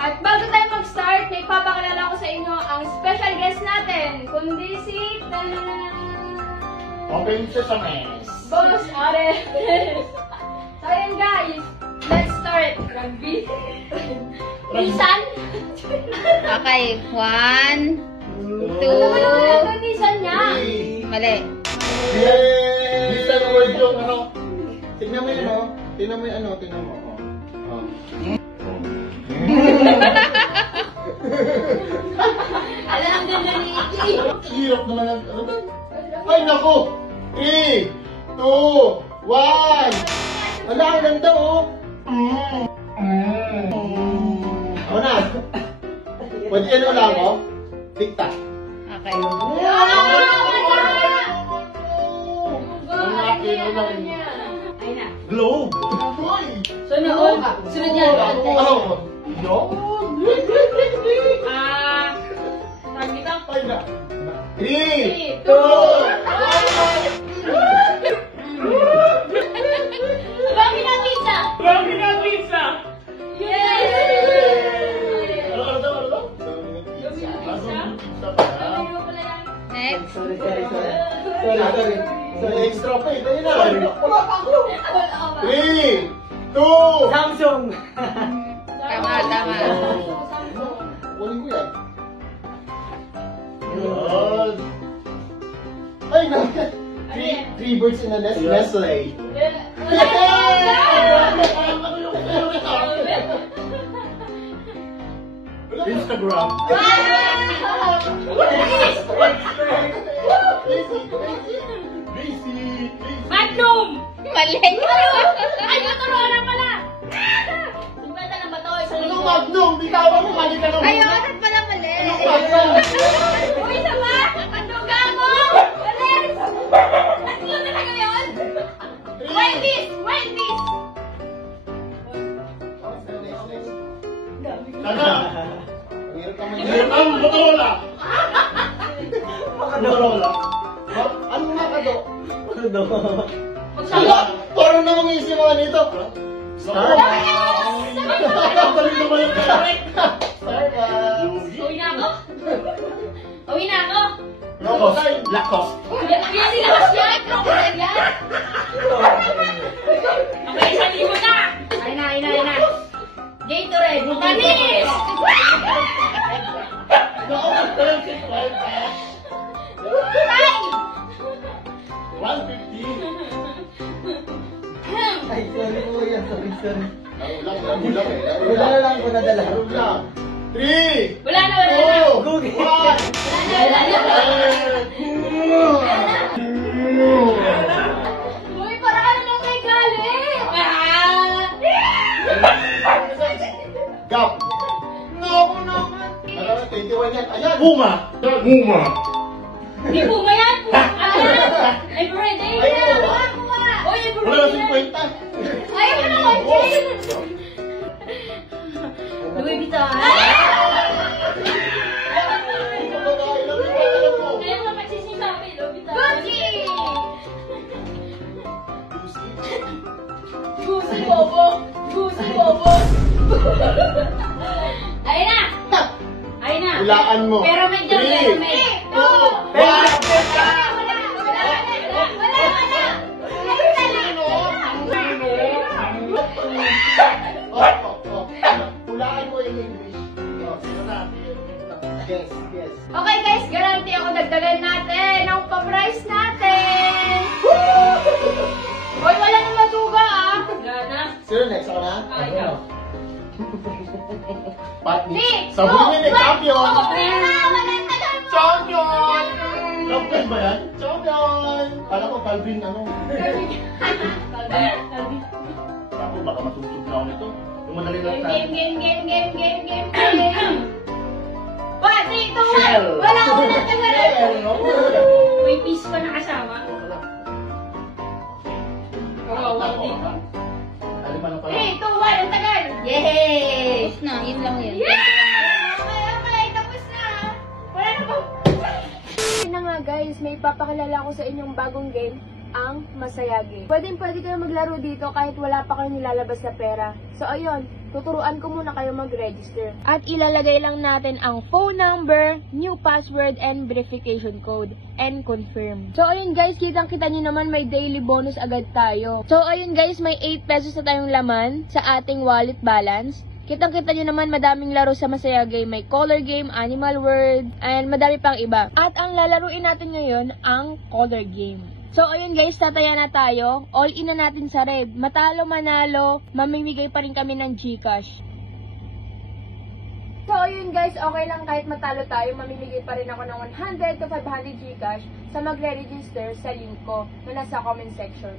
At bago tayo mag-start, may papakilala ko sa inyo ang special guest natin, kundi si Open Sesame. Boss Ares. So yun guys, let's start. Rugby. Nisan? Okay, 1, 2. Ano ba yung Nisan niya? Mali. Yay! Nisan word yung ano. Tingnan mo yun, no? Tingnan mo yung ano, tingnan mo. Alam ang ganda ni Iki. Hirap naman ang ano ba? Ay, naku! 3, 2, 1! Wala, ang ganda, oh! Ako na! Pwede yan wala ako? Tic-tac. Okay. Ang akin, ano niya. Ayun na. Globe! Uy! Sunod. Sunod yan. Oh! Yun! Tawag dito. Ay na! 3, 2, 1! Bami na pizza! Bami na pizza! Yay! Ano daw? Next. Sorry. Extra pa eh. Dali na. Wala pa ako. 3, 2, Samsung! Tama. Kunin ko yan. Yun. Ay, three birds in a nest. Nestle. Instagram. Busy. Magnum! Mali. Ay, naturuan na pala! 50 lang ba to? Ano Magnum? Bitawan mo, mali ka naman. Ay, oras pala mali. Magnum. Uy, sama! Ano ka mo? Alis! Tatlo talaga yun? Wendy's! Sana. Ang Motorola. Motorola. Ano makado? Magsama! Parang namang isip mga nito. Starbucks. Balik naman yung Starbucks. Uwi na ako! Lacoste. Yan sinakas yan! Crocodile yan! Okay, 1,000 na! Ayun na! Gatorade! Panis! Ay! 150. Ay, sorry po yan. Sorry. Ulang eh. Wala na lang ko nadala. Ulang. 3, Wala na! 2, Google. 1. Uy, parang ano nang may galit! Gap. No. 21 yan. Ayan. Puma. Hindi puma yan! Everyday Ay, na! puma. Uy, Wala everyday na na! 50. Ayaw mo na konti! Louis Vuitton! Kaya nga magsisisabi, Louis Vuitton! Gucci! Gucci Bobo! Ayun na! Hulaan mo. Pero medyo 3, 2, 1. Hulaan mo yung English. Sino na? Yes. Okay guys, garanti ako dagdagan natin ang pa-price natin! Hoy, wala nang masuga ah! Gana! Sino next? Ako na? Ikaw. Patni. 3, Sa huli ni champion! Champion! Champion ba yan? Champion! Kala ko Calvin ano? Ako baka matutog na ako nito. Yung madali lang tayo. Game. 1, 3, 2, 1! Shell. Wala ko na tagalan! Shell. May piece pa nakasama. Alima na pala. 3, 2, 1, ang tagal! Yes! No, yun lang yun. Okay, tapos na! Wala na ba? Yun na nga guys, may papakilala ko sa inyong bagong game. ang Masayagi. Pwede kayo maglaro dito kahit wala pa kayo nilalabas na pera. So ayun, tuturuan ko muna kayo mag-register. At ilalagay lang natin ang phone number, new password, and verification code. And confirm. So ayun guys, kitang-kita nyo naman may daily bonus agad tayo. So ayun guys, may 8 pesos na tayong laman sa ating wallet balance. Kitang-kita nyo naman madaming laro sa Masaya Game. May color game, animal world, and madami pang iba. At ang lalaruin natin ngayon, ang color game. So, ayun guys, tataya na tayo. All in na natin sa red. Matalo, manalo, mamimigay pa rin kami ng GCash. So, ayun guys, okay lang kahit matalo tayo, mamimigay pa rin ako ng 100 to 500 GCash sa magre-register sa link ko na nasa comment section.